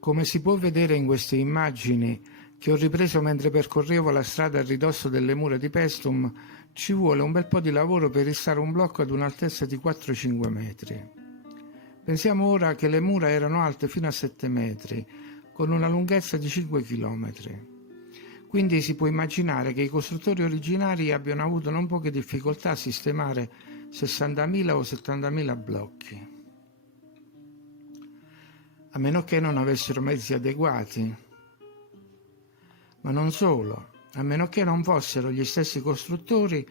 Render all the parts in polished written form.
Come si può vedere in queste immagini, che ho ripreso mentre percorrevo la strada a ridosso delle mura di Paestum, ci vuole un bel po' di lavoro per issare un blocco ad un'altezza di 4-5 metri. Pensiamo ora che le mura erano alte fino a 7 metri, con una lunghezza di 5 chilometri. Quindi si può immaginare che i costruttori originari abbiano avuto non poche difficoltà a sistemare 60.000 o 70.000 blocchi. A meno che non avessero mezzi adeguati. Ma non solo, a meno che non fossero gli stessi costruttori,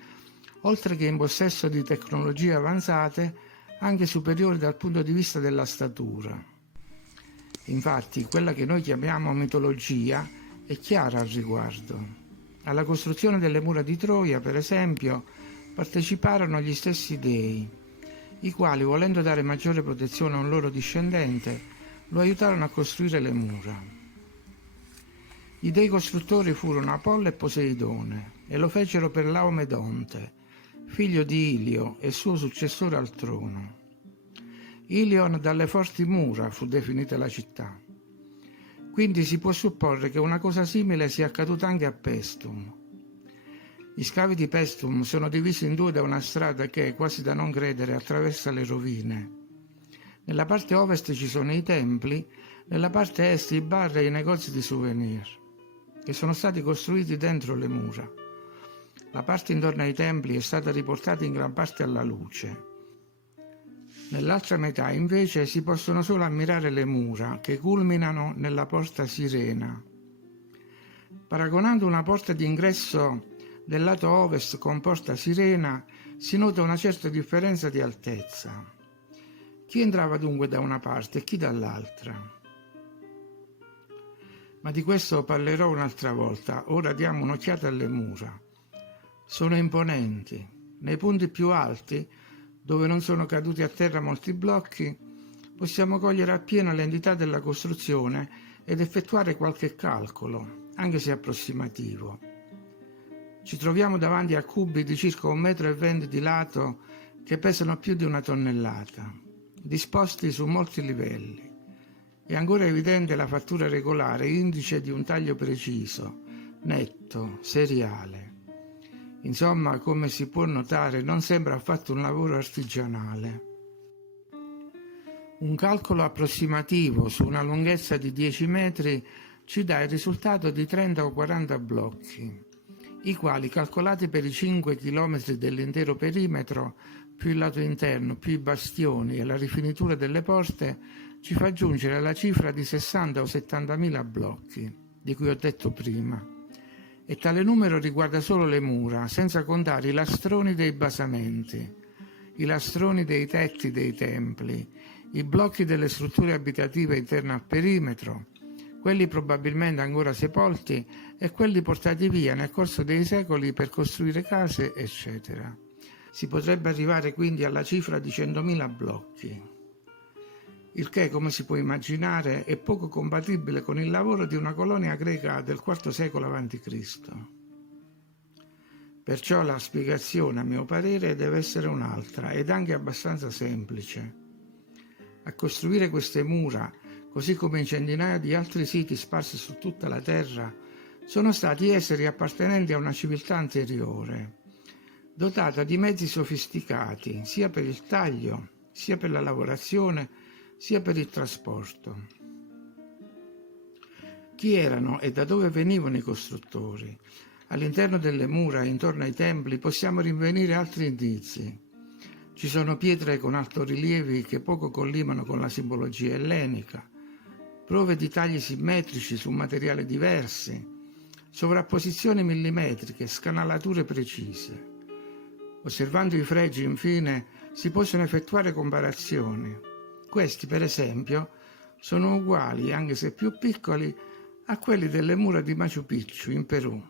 oltre che in possesso di tecnologie avanzate, anche superiori dal punto di vista della statura. Infatti, quella che noi chiamiamo mitologia è chiara al riguardo. Alla costruzione delle mura di Troia, per esempio, parteciparono gli stessi dei, i quali, volendo dare maggiore protezione a un loro discendente, lo aiutarono a costruire le mura. I dei costruttori furono Apollo e Poseidone, e lo fecero per Laomedonte, figlio di Ilio e suo successore al trono. Ilion dalle forti mura fu definita la città. Quindi si può supporre che una cosa simile sia accaduta anche a Paestum. Gli scavi di Paestum sono divisi in due da una strada che, quasi da non credere, attraversa le rovine. Nella parte ovest ci sono i templi, nella parte est i bar e i negozi di souvenir, che sono stati costruiti dentro le mura. La parte intorno ai templi è stata riportata in gran parte alla luce. Nell'altra metà, invece, si possono solo ammirare le mura, che culminano nella porta Sirena. Paragonando una porta d'ingresso del lato ovest con porta Sirena, si nota una certa differenza di altezza. Chi entrava dunque da una parte e chi dall'altra? Ma di questo parlerò un'altra volta, ora diamo un'occhiata alle mura. Sono imponenti. Nei punti più alti, dove non sono caduti a terra molti blocchi, possiamo cogliere appieno l'entità della costruzione ed effettuare qualche calcolo, anche se approssimativo. Ci troviamo davanti a cubi di circa 1,20 m di lato che pesano più di 1 tonnellata, disposti su molti livelli. È ancora evidente la fattura regolare, indice di un taglio preciso, netto, seriale. Insomma, come si può notare, non sembra affatto un lavoro artigianale. Un calcolo approssimativo su una lunghezza di 10 metri ci dà il risultato di 30 o 40 blocchi, i quali, calcolati per i 5 chilometri dell'intero perimetro, più il lato interno, più i bastioni e la rifinitura delle porte, ci fa giungere alla cifra di 60 o 70.000 blocchi, di cui ho detto prima. E tale numero riguarda solo le mura, senza contare i lastroni dei basamenti, i lastroni dei tetti dei templi, i blocchi delle strutture abitative interne al perimetro, quelli probabilmente ancora sepolti e quelli portati via nel corso dei secoli per costruire case, eccetera. Si potrebbe arrivare quindi alla cifra di 100.000 blocchi, il che, come si può immaginare, è poco compatibile con il lavoro di una colonia greca del IV secolo a.C. Perciò la spiegazione, a mio parere, deve essere un'altra ed anche abbastanza semplice. A costruire queste mura, così come in centinaia di altri siti sparsi su tutta la terra, sono stati esseri appartenenti a una civiltà anteriore, dotata di mezzi sofisticati sia per il taglio, sia per la lavorazione, sia per il trasporto. Chi erano e da dove venivano i costruttori? All'interno delle mura e intorno ai templi possiamo rinvenire altri indizi. Ci sono pietre con altorilievi che poco collimano con la simbologia ellenica, prove di tagli simmetrici su materiali diversi, sovrapposizioni millimetriche, scanalature precise. Osservando i fregi, infine, si possono effettuare comparazioni. Questi, per esempio, sono uguali, anche se più piccoli, a quelli delle mura di Machu Picchu in Perù.